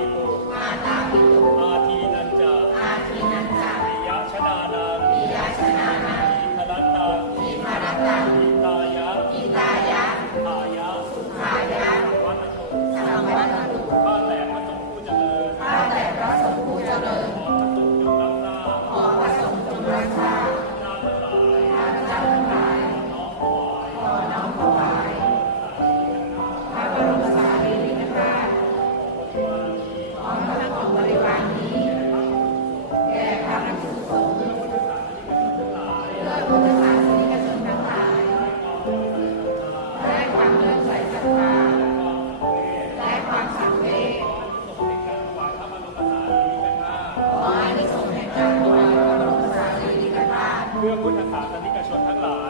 ปิตุาตาปิตุอาทีนันจาอาทีนันจาปิยชนานาปิยชนานาอิพรัตตาอิพรัตาอิตายะอิตายะอายะสุขายะวัตถุสมวัตถุ เพื่อพุทธศาสนิกชนทั้งหลาย